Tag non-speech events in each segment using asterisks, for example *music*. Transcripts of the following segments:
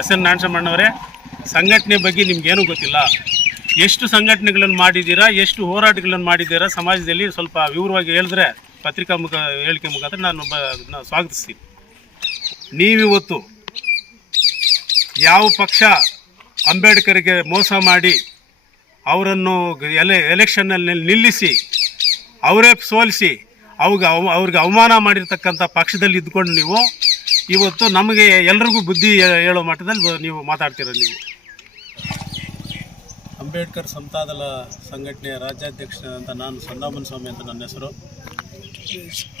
S N ನಾರಾಯಣಸ್ವಾಮಣ್ಣವರೇ ಸಂಘಟನೆ ಬಗ್ಗೆ ನಿಮ್ಗೇನು ಗೊತ್ತಿಲ್ಲ. ಎಷ್ಟು ಸಂಘಟನೆಗಳನ್ನು ಮಾಡಿದ್ದೀರಾ, ಎಷ್ಟು ಹೋರಾಟಗಳನ್ನು ಮಾಡಿದ್ದೀರಾ ಸಮಾಜದಲ್ಲಿ ಸ್ವಲ್ಪ ವಿವರವಾಗಿ ಹೇಳಿದ್ರೆ, ಪತ್ರಿಕಾ ಮುಖ, ಹೇಳಿಕೆ ಮುಖಾಂತರ ನಾನು ಸ್ವಾಗತಿಸ್ತೀನಿ. ನೀವಿವತ್ತು ಯಾವ ಪಕ್ಷ ಅಂಬೇಡ್ಕರ್ಗೆ ಮೋಸ ಮಾಡಿ ಅವರನ್ನು ಎಲೆ, ಎಲೆಕ್ಷನ್ನಲ್ಲಿ ನಿಲ್ಲಿಸಿ, ಅವರೇ ಸೋಲಿಸಿ ಅವ್ಗೆ ಅವ ಅವ್ರಿಗೆ ಅವಮಾನ ಮಾಡಿರ್ತಕ್ಕಂಥ ಪಕ್ಷದಲ್ಲಿ ಇದ್ಕೊಂಡು ನೀವು ಇವತ್ತು ನಮಗೆ ಎಲ್ರಿಗೂ ಬುದ್ಧಿ ಹೇಳೋ ಮಟ್ಟದಲ್ಲಿ ನೀವು ಮಾತಾಡ್ತೀರ ನೀವು. ಅಂಬೇಡ್ಕರ್ ಸಂತಾದಲ ಸಂಘಟನೆಯ ರಾಜ್ಯಾಧ್ಯಕ್ಷ ಅಂತ ನಾನು ಸಂದಾಮನ್ ಸ್ವಾಮಿ ಅಂತ ನನ್ನ ಹೆಸರು.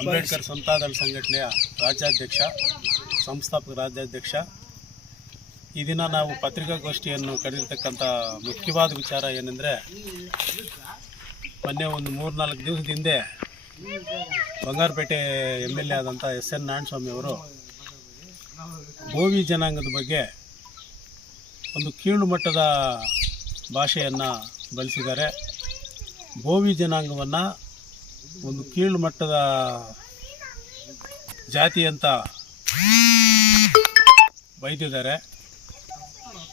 ಅಂಬೇಡ್ಕರ್ ಸಂತಾದಲ ಸಂಘಟನೆಯ ರಾಜ್ಯಾಧ್ಯಕ್ಷ, ಸಂಸ್ಥಾಪಕ ರಾಜ್ಯಾಧ್ಯಕ್ಷ. ಈ ದಿನ ನಾವು ಪತ್ರಿಕಾಗೋಷ್ಠಿಯನ್ನು ಕರೆದಿರ್ತಕ್ಕಂಥ ಮುಖ್ಯವಾದ ವಿಚಾರ ಏನೆಂದರೆ, ಮೊನ್ನೆ ಒಂದು ಮೂರು ನಾಲ್ಕು ದಿವಸದ ಹಿಂದೆ ಬಂಗಾರಪೇಟೆ ಎಂ ಎಲ್ ಎ ಆದಂಥ ಎಸ್ ಎನ್ ನಾರಾಯಣಸ್ವಾಮಿ ಅವರು ಭೋವಿ ಜನಾಂಗದ ಬಗ್ಗೆ ಒಂದು ಕೀಳು ಮಟ್ಟದ ಭಾಷೆಯನ್ನು ಬಳಸಿದ್ದಾರೆ. ಭೋವಿ ಜನಾಂಗವನ್ನು ಒಂದು ಕೀಳು ಮಟ್ಟದ ಜಾತಿ ಅಂತ ಬೈದಿದ್ದಾರೆ.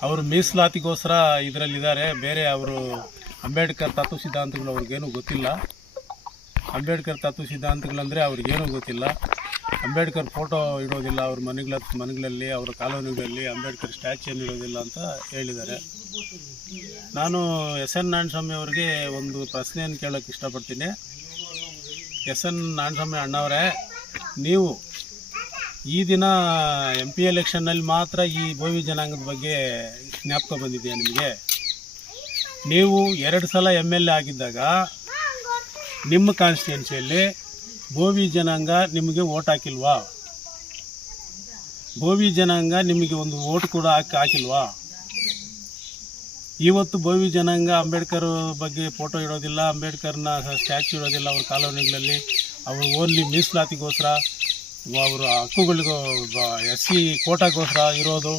ಅವರು ಮೀಸಲಾತಿಗೋಸ್ಕರ ಇದರಲ್ಲಿದ್ದಾರೆ. ಬೇರೆ ಅವರು ಅಂಬೇಡ್ಕರ್ ತತ್ವ ಸಿದ್ಧಾಂತಗಳು ಅವ್ರಿಗೇನು ಗೊತ್ತಿಲ್ಲ. ಅಂಬೇಡ್ಕರ್ ತತ್ವ ಸಿದ್ಧಾಂತಗಳಂದರೆ ಅವ್ರಿಗೇನೂ ಗೊತ್ತಿಲ್ಲ. ಅಂಬೇಡ್ಕರ್ ಫೋಟೋ ಇಡೋದಿಲ್ಲ, ಅವ್ರ ಮನೆಗಳ, ಮನೆಗಳಲ್ಲಿ, ಅವರ ಕಾಲೋನಿಗಳಲ್ಲಿ ಅಂಬೇಡ್ಕರ್ ಸ್ಟ್ಯಾಚ್ಯೂಯನ್ನು ಇಡೋದಿಲ್ಲ ಅಂತ ಹೇಳಿದ್ದಾರೆ. ನಾನು ಎಸ್ ಎನ್ ನಾರಾಯಣಸ್ವಾಮಿ ಅವರಿಗೆ ಒಂದು ಪ್ರಶ್ನೆಯನ್ನು ಕೇಳೋಕ್ಕೆ ಇಷ್ಟಪಡ್ತೀನಿ. ಎಸ್ ಎನ್ ನಾರಾಯಣಸ್ವಾಮಿ ಅಣ್ಣವರೇ, ನೀವು ಈ ದಿನ ಎಂ ಪಿ ಎಲೆಕ್ಷನ್ನಲ್ಲಿ ಮಾತ್ರ ಈ ಭೋವಿ ಜನಾಂಗದ ಬಗ್ಗೆ ಜ್ಞಾಪಕ ಬಂದಿದೆಯಾ ನಿಮಗೆ? ನೀವು ಎರಡು ಸಲ ಎಂ ಎಲ್ ಎ ಆಗಿದ್ದಾಗ ನಿಮ್ಮ ಕಾನ್ಸ್ಟಿಟ್ಯೂನ್ಸಿಯಲ್ಲಿ ಬೋವಿ ಜನಾಂಗ ನಿಮಗೆ ಓಟ್ ಹಾಕಿಲ್ವಾ? ಬೋವಿ ಜನಾಂಗ ನಿಮಗೆ ಒಂದು ಓಟ್ ಕೂಡ ಹಾಕಿ ಹಾಕಿಲ್ವಾ? ಇವತ್ತು ಬೋವಿ ಜನಾಂಗ ಅಂಬೇಡ್ಕರ್ ಬಗ್ಗೆ ಫೋಟೋ ಇಡೋದಿಲ್ಲ, ಅಂಬೇಡ್ಕರ್ನ ಸ್ಟ್ಯಾಚ್ಯೂ ಇಡೋದಿಲ್ಲ ಅವ್ರ ಕಾಲೋನಿಗಳಲ್ಲಿ. ಅವರು ಓನ್ಲಿ ಮೀಸಲಾತಿಗೋಸ್ಕರ ಅವರು ಹಕ್ಕುಗಳಿಗೂ ಎಸ್ ಸಿ ಕೋಟಾಗೋಸ್ಕರ ಇರೋದು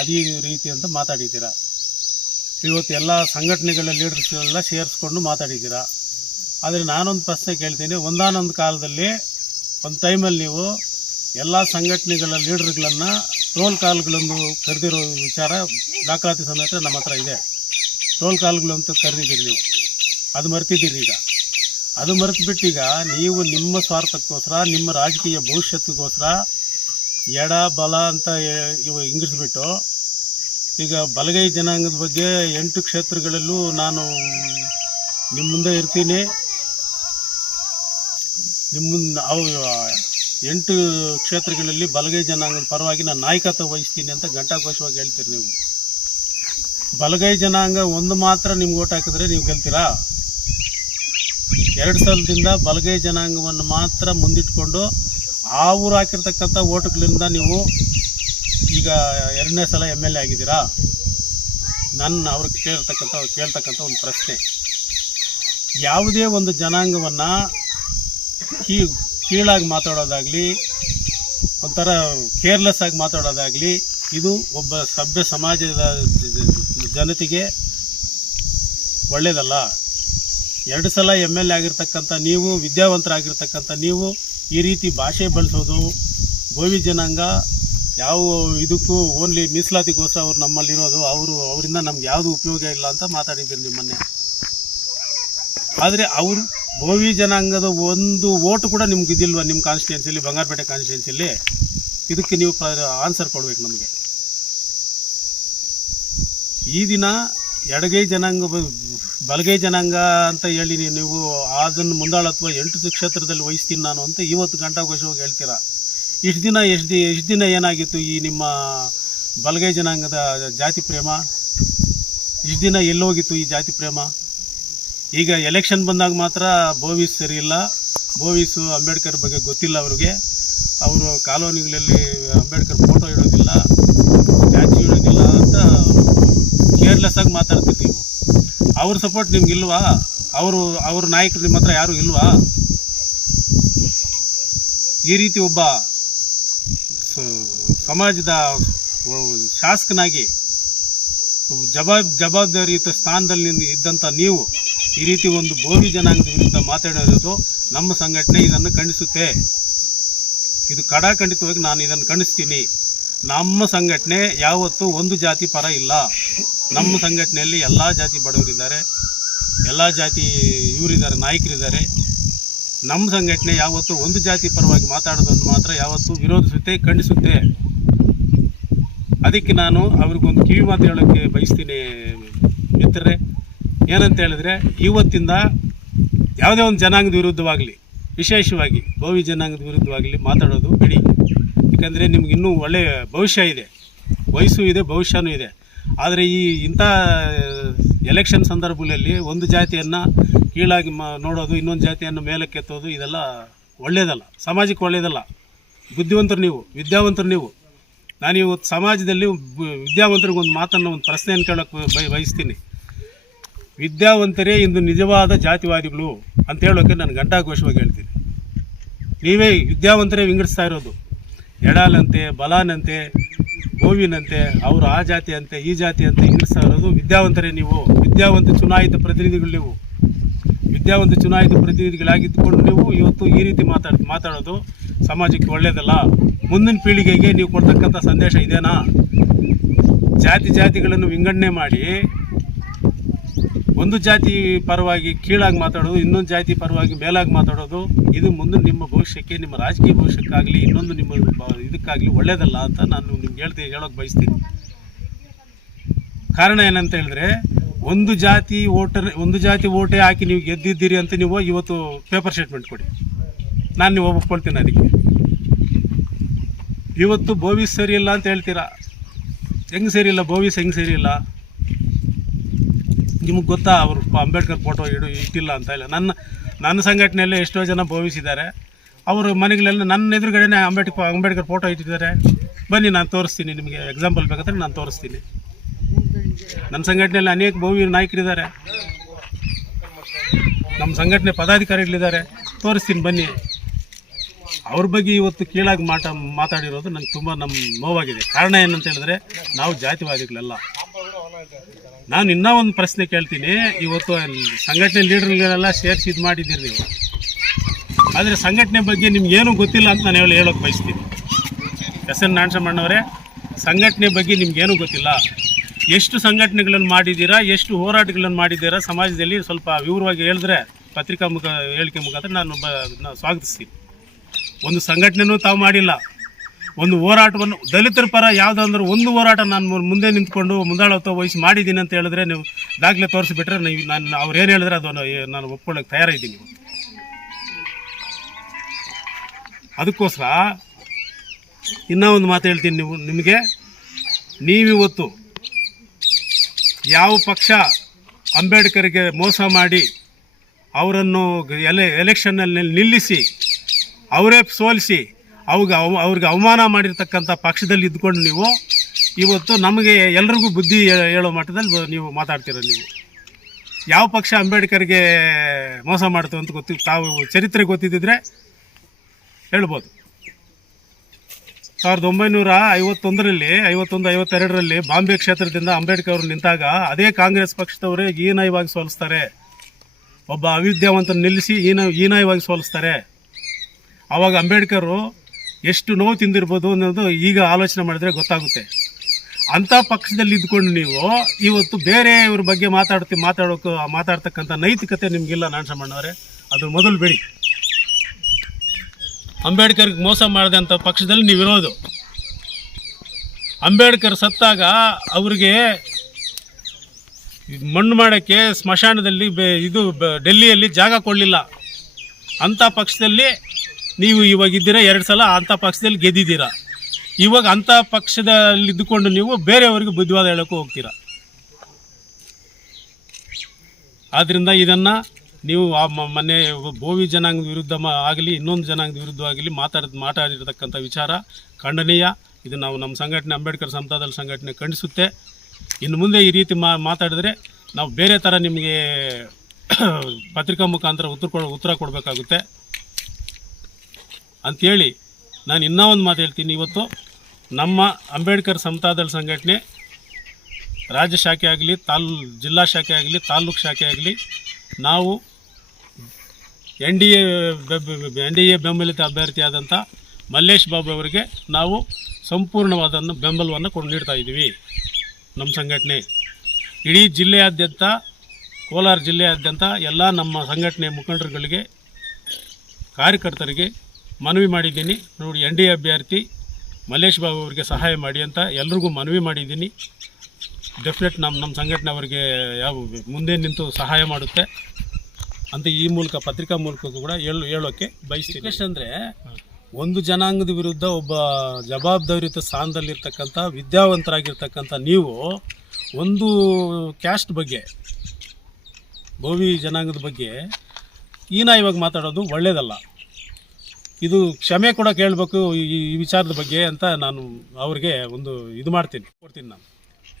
ಅದೇ ರೀತಿ ಅಂತ ಮಾತಾಡಿದ್ದೀರಾ? ಇವತ್ತು ಎಲ್ಲ ಸಂಘಟನೆಗಳ ಲೀಡರ್ಸ್ಗಳೆಲ್ಲ ಸೇರಿಸ್ಕೊಂಡು ಮಾತಾಡಿದ್ದೀರಾ? ಆದರೆ ನಾನೊಂದು ಪ್ರಶ್ನೆ ಕೇಳ್ತೀನಿ. ಒಂದಾನೊಂದು ಕಾಲದಲ್ಲಿ ಒಂದು ಟೈಮಲ್ಲಿ ನೀವು ಎಲ್ಲ ಸಂಘಟನೆಗಳ ಲೀಡರ್ಗಳನ್ನು ಟೋಲ್ ಕಾಲ್ಗಳನ್ನು ಕರೆದಿರೋ ವಿಚಾರ ದಾಖಲಾತಿ ಸಮೇತ ನಮ್ಮ ಹತ್ರ ಇದೆ. ಟೋಲ್ ಕಾಲ್ಗಳಂತೂ ಕರೆದಿದ್ದೀರಿ ನೀವು. ಅದು ಮರ್ತಿದ್ದೀರಿ ಈಗ. ಅದು ಮರೆತು ಬಿಟ್ಟೀಗ ನೀವು ನಿಮ್ಮ ಸ್ವಾರ್ಥಕ್ಕೋಸ್ಕರ, ನಿಮ್ಮ ರಾಜಕೀಯ ಭವಿಷ್ಯತ್ತಿಗೋಸ್ಕರ ಎಡ, ಬಲ ಅಂತ ಇವು ಇಂಗಿಸ್ಬಿಟ್ಟು ಈಗ ಬಲಗೈ ಜನಾಂಗದ ಬಗ್ಗೆ ಎಂಟು ಕ್ಷೇತ್ರಗಳಲ್ಲೂ ನಾನು ನಿಮ್ಮ ಮುಂದೆ ಇರ್ತೀನಿ. ನಿಮ್ಮ ನಾವು ಎಂಟು ಕ್ಷೇತ್ರಗಳಲ್ಲಿ ಬಲಗೈ ಜನಾಂಗದ ಪರವಾಗಿ ನಾನು ನಾಯಕತ್ವ ವಹಿಸ್ತೀನಿ ಅಂತ ಘಂಟಾಘೋಷವಾಗಿ ಹೇಳ್ತೀರಿ ನೀವು. ಬಲಗೈ ಜನಾಂಗ ಒಂದು ಮಾತ್ರ ನಿಮ್ಗೆ ಓಟ್ ಹಾಕಿದ್ರೆ ನೀವು ಗೆಲ್ತೀರಾ? ಎರಡು ಸಲದಿಂದ ಬಲಗೈ ಜನಾಂಗವನ್ನು ಮಾತ್ರ ಮುಂದಿಟ್ಕೊಂಡು ಆ ಊರು ಹಾಕಿರ್ತಕ್ಕಂಥ ಓಟ್ಗಳಿಂದ ನೀವು ಈಗ ಎರಡನೇ ಸಲ ಎಂ ಎಲ್ ಎ ಆಗಿದ್ದೀರಾ? ನನ್ನ ಅವ್ರಿಗೆ ಕೇಳ್ತಕ್ಕಂಥ ಕೇಳ್ತಕ್ಕಂಥ ಒಂದು ಪ್ರಶ್ನೆ. ಯಾವುದೇ ಒಂದು ಜನಾಂಗವನ್ನು ಕೀ ಕೀಳಾಗಿ ಮಾತಾಡೋದಾಗಲಿ, ಒಂಥರ ಕೇರ್ಲೆಸ್ ಆಗಿ ಮಾತಾಡೋದಾಗಲಿ, ಇದು ಒಬ್ಬ ಸಭ್ಯ ಸಮಾಜದ ಜನತೆಗೆ ಒಳ್ಳೆಯದಲ್ಲ ಎರಡು ಸಲ ಎಂ ಎಲ್ ಎ ಆಗಿರ್ತಕ್ಕಂಥ ನೀವು, ವಿದ್ಯಾವಂತರಾಗಿರ್ತಕ್ಕಂಥ ನೀವು ಈ ರೀತಿ ಭಾಷೆ ಬಳಸೋದು ಭೋವಿ ಜನಾಂಗ ಯಾವ ಇದಕ್ಕೂ ಓನ್ಲಿ ಮೀಸಲಾತಿಗೋಸ್ಕರ ಅವ್ರು ನಮ್ಮಲ್ಲಿರೋದು, ಅವರು ಅವರಿಂದ ನಮ್ಗೆ ಯಾವುದು ಉಪಯೋಗ ಇಲ್ಲ ಅಂತ ಮಾತಾಡಿದ್ದೀರಿ ನಿಮ್ಮನ್ನೇ. ಆದರೆ ಅವರು ಗೋವಿ ಜನಾಂಗದ ಒಂದು ಓಟು ಕೂಡ ನಿಮ್ಗೆ ಇದಿಲ್ವ? ನಿಮ್ಮ ಕಾನ್ಸ್ಟಿಟ್ಯೂನ್ಸಿಲಿ ಬಂಗಾರಪೇಟೆ ಕಾನ್ಸ್ಟಿಟ್ಯೂನ್ಸಿಲಿ ಇದಕ್ಕೆ ನೀವು ಆನ್ಸರ್ ಕೊಡಬೇಕು ನಮಗೆ. ಈ ದಿನ ಎಡಗೈ ಜನಾಂಗ, ಬಲಗೈ ಜನಾಂಗ ಅಂತ ಹೇಳಿ ನೀವು- ನೀವು ಅದನ್ನು ಮುಂದಾಳತ್ವ ಎಂಟು ಕ್ಷೇತ್ರದಲ್ಲಿ ವಹಿಸ್ತೀನಿ ನಾನು ಅಂತ ಇವತ್ತು ಗಂಟಾಘೋಷವಾಗಿ ಹೇಳ್ತೀರಾ? ಇಷ್ಟು ದಿನ ಎಷ್ಟು ದಿ ಎಷ್ಟು ದಿನ ಏನಾಗಿತ್ತು ಈ ನಿಮ್ಮ ಬಲಗೈ ಜನಾಂಗದ ಜಾತಿ ಪ್ರೇಮ? ಇಷ್ಟು ದಿನ ಎಲ್ಲೋಗಿತ್ತು ಈ ಜಾತಿ ಪ್ರೇಮ? ಈಗ ಎಲೆಕ್ಷನ್ ಬಂದಾಗ ಮಾತ್ರ ಬೋವಿಸ್ ಸರಿ ಇಲ್ಲ. ಬೋವಿಸು ಅಂಬೇಡ್ಕರ್ ಬಗ್ಗೆ ಗೊತ್ತಿಲ್ಲ ಅವ್ರಿಗೆ. ಅವರು ಕಾಲೋನಿಗಳಲ್ಲಿ ಅಂಬೇಡ್ಕರ್ ಫೋಟೋ ಇಡೋದಿಲ್ಲ ಸ್ಟ್ಯಾಚ್ಯೂ ಇಡೋದಿಲ್ಲ ಅಂತ ಕೇರ್ಲೆಸ್ ಆಗಿ ಮಾತಾಡ್ತೀರಿ ನೀವು. ಅವ್ರ ಸಪೋರ್ಟ್ ನಿಮ್ಗೆ ಇಲ್ವಾ? ಅವರು, ಅವ್ರ ನಾಯಕರು ನಿಮ್ಮ ಹತ್ರ ಯಾರು ಇಲ್ವಾ? ಈ ರೀತಿ ಒಬ್ಬ ಸಮಾಜದ ಶಾಸಕನಾಗಿ ಜವಾಬ್, ಜವಾಬ್ದಾರಿಯುತ ಸ್ಥಾನದಲ್ಲಿ ಇದ್ದಂಥ ನೀವು ಈ ರೀತಿ ಒಂದು ಭೋವಿ ಜನಾಂಗದ ವಿರುದ್ಧ ಮಾತಾಡಿರೋದು ನಮ್ಮ ಸಂಘಟನೆ ಇದನ್ನು ಖಂಡಿಸುತ್ತೆ. ಇದು ಕಡಾಖಂಡಿತವಾಗಿ ನಾನು ಇದನ್ನು ಖಂಡಿಸ್ತೀನಿ. ನಮ್ಮ ಸಂಘಟನೆ ಯಾವತ್ತೂ ಒಂದು ಜಾತಿ ಪರ ಇಲ್ಲ. ನಮ್ಮ ಸಂಘಟನೆಯಲ್ಲಿ ಎಲ್ಲ ಜಾತಿ ಬಡವರಿದ್ದಾರೆ. ಎಲ್ಲ ಜಾತಿ ಇವರಿದ್ದಾರೆ, ನಾಯಕರಿದ್ದಾರೆ. ನಮ್ಮ ಸಂಘಟನೆ ಯಾವತ್ತೂ ಒಂದು ಜಾತಿ ಪರವಾಗಿ ಮಾತಾಡೋದನ್ನು ಮಾತ್ರ ಯಾವತ್ತೂ ವಿರೋಧಿಸುತ್ತೆ, ಖಂಡಿಸುತ್ತೆ. ಅದಕ್ಕೆ ನಾನು ಅವ್ರಿಗೊಂದು ಕಿವಿ ಮಾತು ಹೇಳೋಕ್ಕೆ ಬಯಸ್ತೀನಿ ಮಿತ್ರರೇ. ಏನಂತ ಹೇಳಿದ್ರೆ, ಇವತ್ತಿಂದ ಯಾವುದೇ ಒಂದು ಜನಾಂಗದ ವಿರುದ್ಧವಾಗಲಿ, ವಿಶೇಷವಾಗಿ ಭೋವಿ ಜನಾಂಗದ ವಿರುದ್ಧವಾಗಲಿ ಮಾತಾಡೋದು ಬಿಡಿ. ಯಾಕಂದರೆ ನಿಮ್ಗೆ ಇನ್ನೂ ಒಳ್ಳೆಯ ಭವಿಷ್ಯ ಇದೆ. ವಯಸ್ಸು ಇದೆ, ಭವಿಷ್ಯನೂ ಇದೆ. ಆದರೆ ಈ ಇಂಥ ಎಲೆಕ್ಷನ್ ಸಂದರ್ಭದಲ್ಲಿ ಒಂದು ಜಾತಿಯನ್ನು ಕೀಳಾಗಿ ಮ, ನೋಡೋದು, ಇನ್ನೊಂದು ಜಾತಿಯನ್ನು ಮೇಲಕ್ಕೆತ್ತೋದು ಇದೆಲ್ಲ ಒಳ್ಳೆಯದಲ್ಲ ಸಮಾಜಕ್ಕೆ ಒಳ್ಳೆಯದಲ್ಲ ಬುದ್ಧಿವಂತರು ನೀವು, ವಿದ್ಯಾವಂತರು ನೀವು. ನಾನು ಇವತ್ತು ಸಮಾಜದಲ್ಲಿ ವಿದ್ಯಾವಂತರಿಗೊಂದು ಮಾತನ್ನು ಒಂದು ಪ್ರಶ್ನೆಯನ್ನು ಕೇಳೋಕ್ಕೆ ಬಯ, ಬಯಸ್ತೀನಿ. ವಿದ್ಯಾವಂತರೇ ಇಂದು ನಿಜವಾದ ಜಾತಿವಾದಿಗಳು ಅಂತ ಹೇಳೋಕೆ ನಾನು ಘಂಟಾಘೋಷವಾಗಿ ಹೇಳ್ತೀನಿ. ನೀವೇ ವಿದ್ಯಾವಂತರೇ ವಿಂಗಡಿಸ್ತಾ ಇರೋದು. ಎಡಾಲಂತೆ, ಬಲಾನಂತೆ, ಗೋವಿನಂತೆ, ಅವರು ಆ ಜಾತಿ ಅಂತೆ ಈ ಜಾತಿ ಅಂತ ವಿಂಗಡಿಸ್ತಾ ಇರೋದು ವಿದ್ಯಾವಂತರೇ ನೀವು. ವಿದ್ಯಾವಂತ ಚುನಾಯಿತ ಪ್ರತಿನಿಧಿಗಳು ನೀವು. ವಿದ್ಯಾವಂತ ಚುನಾಯಿತ ಪ್ರತಿನಿಧಿಗಳಾಗಿದ್ದುಕೊಂಡು ನೀವು ಇವತ್ತು ಈ ರೀತಿ ಮಾತಾಡ್, ಮಾತಾಡೋದು ಸಮಾಜಕ್ಕೆ ಒಳ್ಳೆಯದಲ್ಲ ಮುಂದಿನ ಪೀಳಿಗೆಗೆ ನೀವು ಕೊಡ್ತಕ್ಕಂಥ ಸಂದೇಶ ಇದೇನಾ? ಜಾತಿ ಜಾತಿಗಳನ್ನು ವಿಂಗಡಣೆ ಮಾಡಿ ಒಂದು ಜಾತಿ ಪರವಾಗಿ ಕೀಳಾಗಿ ಮಾತಾಡೋದು, ಇನ್ನೊಂದು ಜಾತಿ ಪರವಾಗಿ ಮೇಲಾಗಿ ಮಾತಾಡೋದು, ಇದು ಮುಂದೆ ನಿಮ್ಮ ಭವಿಷ್ಯಕ್ಕೆ, ನಿಮ್ಮ ರಾಜಕೀಯ ಭವಿಷ್ಯಕ್ಕಾಗಲಿ, ಇನ್ನೊಂದು ನಿಮ್ಮ ಇದಕ್ಕಾಗಲಿ ಒಳ್ಳೆಯದಲ್ಲ ಅಂತ ನಾನು ನಿಮ್ಗೆ ಹೇಳ್ತೀನಿ ಹೇಳೋಕೆ ಬಯಸ್ತೀನಿ. ಕಾರಣ ಏನಂತ ಹೇಳಿದ್ರೆ, ಒಂದು ಜಾತಿ ಓಟರ್ ಒಂದು ಜಾತಿ ಓಟೇ ಹಾಕಿ ನೀವು ಗೆದ್ದಿದ್ದೀರಿ ಅಂತ ನೀವು ಇವತ್ತು ಪೇಪರ್ ಸ್ಟೇಟ್ಮೆಂಟ್ ಕೊಡಿ. ನಾನು ನೀವು ಒಪ್ಕೊಳ್ತೀನಿ ಅದಕ್ಕೆ. ಇವತ್ತು ಬೋವಿಸ್ ಸರಿ ಇಲ್ಲ ಅಂತ ಹೇಳ್ತೀರಾ? ಹೆಂಗೆ ಸರಿ ಇಲ್ಲ? ಬೋವಿಸ್ ಹೆಂಗೆ ಸರಿ ಇಲ್ಲ? ನಿಮಗೆ ಗೊತ್ತಾ ಅವರು ಅಂಬೇಡ್ಕರ್ ಫೋಟೋ ಇಡು, ಇಟ್ಟಿಲ್ಲ ಅಂತ ಇಲ್ಲ. ನನ್ನ ನನ್ನ ಸಂಘಟನೆಯಲ್ಲೇ ಎಷ್ಟೋ ಜನ ಭೋವಿಸಿದ್ದಾರೆ. ಅವರು ಮನೆಗಳೆಲ್ಲ ನನ್ನ ಎದುರುಗಡೆನೇ ಅಂಬೇಡ್ಕರ್ ಅಂಬೇಡ್ಕರ್ ಫೋಟೋ ಇಟ್ಟಿದ್ದಾರೆ. ಬನ್ನಿ, ನಾನು ತೋರಿಸ್ತೀನಿ ನಿಮಗೆ ಎಕ್ಸಾಂಪಲ್ ಬೇಕಾದ್ರೆ ನಾನು ತೋರಿಸ್ತೀನಿ. ನನ್ನ ಸಂಘಟನೆಯಲ್ಲಿ ಅನೇಕ ಭೋವಿ ನಾಯಕರಿದ್ದಾರೆ. ನಮ್ಮ ಸಂಘಟನೆ ಪದಾಧಿಕಾರಿಗಳಿದ್ದಾರೆ. ತೋರಿಸ್ತೀನಿ, ಬನ್ನಿ. ಅವ್ರ ಬಗ್ಗೆ ಇವತ್ತು ಕೀಳಾಗಿ ಮಾಟ, ಮಾತಾಡಿರೋದು ನಂಗೆ ತುಂಬ ನಮ್ಮ ನೋವಾಗಿದೆ. ಕಾರಣ ಏನಂತ ಹೇಳಿದ್ರೆ, ನಾವು ಜಾತಿವಾದಿಗಳಲ್ಲ. ನಾನು ಇನ್ನೂ ಒಂದು ಪ್ರಶ್ನೆ ಕೇಳ್ತೀನಿ. ಇವತ್ತು ಸಂಘಟನೆ ಲೀಡರ್ಗಳೆಲ್ಲ ಸೇರಿಸಿ ಇದು ಮಾಡಿದ್ದೀರಿ ನೀವು. ಆದರೆ ಸಂಘಟನೆ ಬಗ್ಗೆ ನಿಮ್ಗೇನು ಗೊತ್ತಿಲ್ಲ ಅಂತ ನಾನು ಹೇಳಿ ಹೇಳೋಕೆ ಬಯಸ್ತೀನಿ. ಎಸ್ ಎನ್ ನಾಣಸಮ್ಮಣ್ಣವರೇ ಸಂಘಟನೆ ಬಗ್ಗೆ ನಿಮ್ಗೇನು ಗೊತ್ತಿಲ್ಲ? ಎಷ್ಟು ಸಂಘಟನೆಗಳನ್ನು ಮಾಡಿದ್ದೀರಾ? ಎಷ್ಟು ಹೋರಾಟಗಳನ್ನು ಮಾಡಿದ್ದೀರಾ? ಸಮಾಜದಲ್ಲಿ ಸ್ವಲ್ಪ ವಿವರವಾಗಿ ಹೇಳಿದ್ರೆ, ಪತ್ರಿಕಾ ಮುಖ, ಹೇಳಿಕೆ ಮುಖಾಂತರ ನಾನು ಸ್ವಾಗತಿಸ್ತೀನಿ. ಒಂದು ಸಂಘಟನೆನೂ ತಾವು ಮಾಡಿಲ್ಲ. ಒಂದು ಹೋರಾಟವನ್ನು ದಲಿತರ ಪರ ಯಾವುದಂದ್ರೆ ಒಂದು ಹೋರಾಟ ನಾನು ಮುಂದೆ ನಿಂತ್ಕೊಂಡು ಮುಂದಾಳತ್ವ ವಹಿಸಿ ಮಾಡಿದ್ದೀನಿ ಅಂತ ಹೇಳಿದ್ರೆ ನೀವು ದಾಖಲೆ ತೋರಿಸಿಬಿಟ್ರೆ ನೀವು ನಾನು ಅವ್ರು ಏನು ಹೇಳಿದ್ರೆ ಅದನ್ನು ನಾನು ಒಪ್ಕೊಳ್ಳೋಕೆ ತಯಾರಿದ್ದೀನಿ ಅದಕ್ಕೋಸ್ಕರ ಇನ್ನೂ ಒಂದು ಮಾತು ಹೇಳ್ತೀನಿ ನೀವು ನಿಮಗೆ. ನೀವಿವತ್ತು ಯಾವ ಪಕ್ಷ ಅಂಬೇಡ್ಕರ್ಗೆ ಮೋಸ ಮಾಡಿ ಅವರನ್ನು ಎಲೆ ಎಲೆಕ್ಷನ್ನಲ್ಲಿ ನಿಲ್ಲಿಸಿ, ಅವರೇ ಸೋಲಿಸಿ ಅವಾಗ ಅವ ಅವ್ರಿಗೆ ಅವಮಾನ ಮಾಡಿರ್ತಕ್ಕಂಥ ಪಕ್ಷದಲ್ಲಿ ಇದ್ಕೊಂಡು ನೀವು ಇವತ್ತು ನಮಗೆ ಎಲ್ರಿಗೂ ಬುದ್ಧಿ ಹೇಳೋ ಮಟ್ಟದಲ್ಲಿ ನೀವು ಮಾತಾಡ್ತೀರ ನೀವು. ಯಾವ ಪಕ್ಷ ಅಂಬೇಡ್ಕರ್ಗೆ ಮೋಸ ಮಾಡ್ತು ಅಂತ ಗೊತ್ತಿ, ತಾವು ಚರಿತ್ರೆ ಗೊತ್ತಿದ್ದಿದ್ರೆ ಹೇಳ್ಬೋದು. ಸಾವಿರದ ಒಂಬೈನೂರ ಐವತ್ತೊಂದರಲ್ಲಿ, ಐವತ್ತೊಂದು, ಐವತ್ತೆರಡರಲ್ಲಿ ಬಾಂಬೆ ಕ್ಷೇತ್ರದಿಂದ ಅಂಬೇಡ್ಕರ್ ಅವರು ನಿಂತಾಗ ಅದೇ ಕಾಂಗ್ರೆಸ್ ಪಕ್ಷದವರೇ ಹೀನಾಯವಾಗಿ ಸೋಲಿಸ್ತಾರೆ. ಒಬ್ಬ ಅವಿದ್ಯಾವಂತನ ನಿಲ್ಲಿಸಿ ಹೀನ, ಹೀನಾಯವಾಗಿ ಸೋಲಿಸ್ತಾರೆ. ಆವಾಗ ಅಂಬೇಡ್ಕರು ಎಷ್ಟು ನೋವು ತಿಂದಿರ್ಬೋದು ಅನ್ನೋದು ಈಗ ಆಲೋಚನೆ ಮಾಡಿದ್ರೆ ಗೊತ್ತಾಗುತ್ತೆ. ಅಂಥ ಪಕ್ಷದಲ್ಲಿ ಇದ್ಕೊಂಡು ನೀವು ಇವತ್ತು ಬೇರೆ ಇವ್ರ ಬಗ್ಗೆ ಮಾತಾಡ್ತಿ, ಮಾತಾಡೋಕೆ, ಮಾತಾಡ್ತಕ್ಕಂಥ ನೈತಿಕತೆ ನಿಮಗಿಲ್ಲ ನಾಣಸಮ್ಮಣ್ಣವರೇ ಅದು ಮೊದಲು ಬಿಡಿ. ಅಂಬೇಡ್ಕರ್ಗೆ ಮೋಸ ಮಾಡಿದಂಥ ಪಕ್ಷದಲ್ಲಿ ನೀವಿರೋದು. ಅಂಬೇಡ್ಕರ್ ಸತ್ತಾಗ ಅವ್ರಿಗೆ ಮಣ್ಣು ಮಾಡೋಕ್ಕೆ ಸ್ಮಶಾನದಲ್ಲಿ ಬೆ- ಇದು ಡೆಲ್ಲಿಯಲ್ಲಿ ಜಾಗ ಕೊಡಲಿಲ್ಲ. ಅಂಥ ಪಕ್ಷದಲ್ಲಿ ನೀವು ಇವಾಗ ಇದ್ದೀರಾ? ಎರಡು ಸಲ ಅಂಥ ಪಕ್ಷದಲ್ಲಿ ಗೆದ್ದಿದ್ದೀರಾ? ಇವಾಗ ಅಂಥ ಪಕ್ಷದಲ್ಲಿ ಇದ್ದುಕೊಂಡು ನೀವು ಬೇರೆಯವರಿಗೆ ಬುದ್ಧಿವಾದ ಹೇಳೋಕ್ಕೂ ಹೋಗ್ತೀರಾ? ಆದ್ದರಿಂದ ಇದನ್ನು ನೀವು ಆ ಮೊನ್ನೆ ಬೋವಿ ಜನಾಂಗದ ವಿರುದ್ಧ ಆಗಲಿ, ಇನ್ನೊಂದು ಜನಾಂಗದ ವಿರುದ್ಧ ಆಗಲಿ ಮಾತಾಡ, ಮಾತಾಡಿರತಕ್ಕಂಥ ವಿಚಾರ ಖಂಡನೀಯ. ಇದು ನಾವು ನಮ್ಮ ಸಂಘಟನೆ, ಅಂಬೇಡ್ಕರ್ ಸಮತಾದಳ ಸಂಘಟನೆ ಖಂಡಿಸುತ್ತೆ. ಇನ್ನು ಮುಂದೆ ಈ ರೀತಿ ಮಾತಾಡಿದ್ರೆ ನಾವು ಬೇರೆ ಥರ ನಿಮಗೆ *coughs* ಪತ್ರಿಕಾ ಮುಖಾಂತರ ಉತ್ತರ ಕೊಡ ಉತ್ತರ ಕೊಡಬೇಕಾಗುತ್ತೆ. ಅಂಥೇಳಿ ನಾನು ಇನ್ನೂ ಒಂದು ಮಾತು ಹೇಳ್ತೀನಿ. ಇವತ್ತು ನಮ್ಮ ಅಂಬೇಡ್ಕರ್ ಸಮತಾದಳ ಸಂಘಟನೆ ರಾಜ್ಯ ಶಾಖೆ ಆಗಲಿ, ತಾಲೂ, ಜಿಲ್ಲಾ ಶಾಖೆ ಆಗಲಿ, ತಾಲ್ಲೂಕು ಶಾಖೆ ಆಗಲಿ, ನಾವು N D A N D A ಬೆಂಬಲಿತ ಅಭ್ಯರ್ಥಿಯಾದಂಥ ಮಲ್ಲೇಶ್ ಬಾಬು ಅವರಿಗೆ ನಾವು ಸಂಪೂರ್ಣವಾದ ಬೆಂಬಲವನ್ನು ಕೊಂಡು, ನೀಡ್ತಾ ಇದ್ದೀವಿ ನಮ್ಮ ಸಂಘಟನೆ. ಇಡೀ ಜಿಲ್ಲೆಯಾದ್ಯಂತ, ಕೋಲಾರ ಜಿಲ್ಲೆಯಾದ್ಯಂತ ಎಲ್ಲ ನಮ್ಮ ಸಂಘಟನೆ ಮುಖಂಡರುಗಳಿಗೆ, ಕಾರ್ಯಕರ್ತರಿಗೆ ಮನವಿ ಮಾಡಿದ್ದೀನಿ. ನೋಡಿ ಎನ್ ಡಿ ಎ ಅಭ್ಯರ್ಥಿ ಮಲ್ಲೇಶ್ ಬಾಬು ಅವರಿಗೆ ಸಹಾಯ ಮಾಡಿ ಅಂತ ಎಲ್ರಿಗೂ ಮನವಿ ಮಾಡಿದ್ದೀನಿ. ಡೆಫಿನೆಟ್ ನಮ್ಮ ನಮ್ಮ ಸಂಘಟನೆ ಅವರಿಗೆ ಯಾವ ಮುಂದೆ ನಿಂತು ಸಹಾಯ ಮಾಡುತ್ತೆ ಅಂತ ಈ ಮೂಲಕ ಪತ್ರಿಕಾ ಮೂಲಕ ಕೂಡ ಹೇಳು ಹೇಳೋಕ್ಕೆ ಬಯಸ್ತೀನಿ. ಅಂದರೆ ಒಂದು ಜನಾಂಗದ ವಿರುದ್ಧ ಒಬ್ಬ ಜವಾಬ್ದಾರಿಯುತ ಸ್ಥಾನದಲ್ಲಿರ್ತಕ್ಕಂಥ ವಿದ್ಯಾವಂತರಾಗಿರ್ತಕ್ಕಂಥ ನೀವು ಒಂದು ಕ್ಯಾಸ್ಟ್ ಬಗ್ಗೆ ಭೋವಿ ಜನಾಂಗದ ಬಗ್ಗೆ ಹೀನಾಯವಾಗಿ ಮಾತಾಡೋದು ಒಳ್ಳೆಯದಲ್ಲ ಇದು ಕ್ಷಮೆ ಕೂಡ ಕೇಳಬೇಕು ಈ ವಿಚಾರದ ಬಗ್ಗೆ ಅಂತ ನಾನು ಅವ್ರಿಗೆ ಒಂದು ಇದು ಮಾಡ್ತೀನಿ. ಕೊಡ್ತೀನಿ ನಾನು.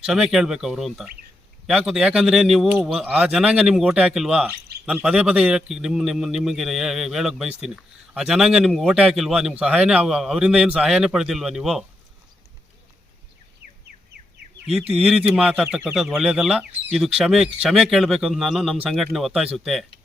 ಕ್ಷಮೆ ಕೇಳಬೇಕು ಅವರು ಅಂತ. ಯಾಕೆ, ಯಾಕಂದರೆ ನೀವು ಆ ಜನಾಂಗ ನಿಮ್ಗೆ ಓಟೆ ಹಾಕಿಲ್ವಾ? ನಾನು ಪದೇ ಪದೇ ನಿಮ್ಮ ನಿಮ್ಮ ನಿಮಗೆ ಹೇಳೋಕ್ಕೆ ಹೇಳೋಕೆ ಬಯಸ್ತೀನಿ. ಆ ಜನಾಂಗ ನಿಮ್ಗೆ ಓಟೆ ಹಾಕಿಲ್ವಾ? ನಿಮ್ಗೆ ಸಹಾಯನೇ ಅವ- ಅವರಿಂದ ಏನು ಸಹಾಯನೇ ಪಡೆದಿಲ್ವಾ ನೀವು? ಈ ಈ ರೀತಿ ಮಾತಾಡ್ತಕ್ಕಂಥದ್ದು ಒಳ್ಳೆಯದಲ್ಲ ಇದು ಕ್ಷಮೆ ಕ್ಷಮೆ ಕೇಳಬೇಕು ಅಂತ ನಾನು ನಮ್ಮ ಸಂಘಟನೆ ಒತ್ತಾಯಿಸುತ್ತೆ.